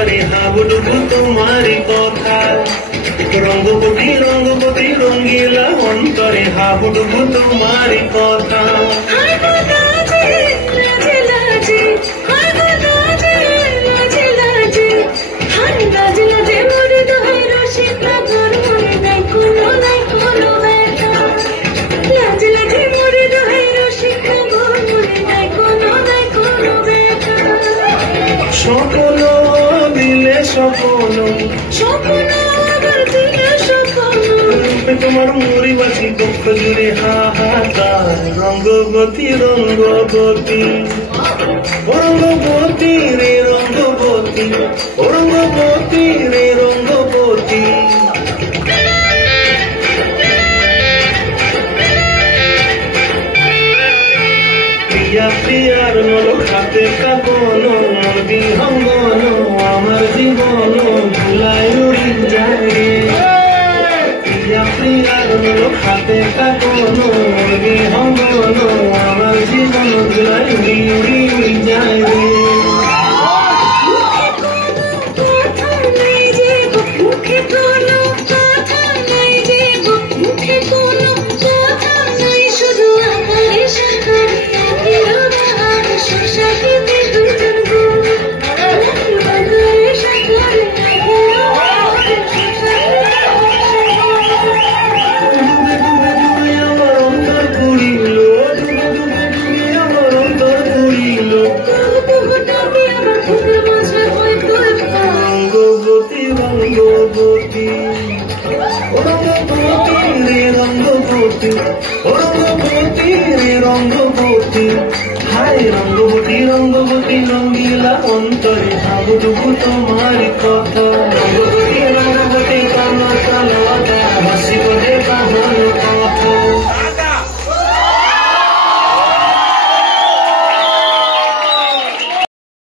অন্তরে হাবুডুবু তোমারি কথা রঙ্গবতী রঙ্গবতী রঙ্গিলা অন্তরে হাবুডুবু তোমারি কথা স্বপ্ন দিলে স্বপ্ন তোমার মুড়ি বাছি দুঃখ জুড়ে হাহাকার রঙ্গবতী রঙ্গবতী রঙ্গবতী রে রঙ্গবতী রঙ্গবতী রে রঙ্গবতী প্রিয়া প্রিয়ার নরক হাতে কাপন বিহঙ্গন আমার জীবন ভুলাই উড়ি যায় রে প্রিয়া প্রিয়ার নরক হাতে কাপন বিহঙ্গন আমার জীবন ভুলাই উড়ি উড়ি যায় রে রঙ্গবতী রে রঙ্গবতী রঙ্গবতী রে রঙ্গবতী হায় রঙ্গবতী রঙ্গবতী রঙ্গিলা অন্তরে হাবুডুবু তোমারি কথা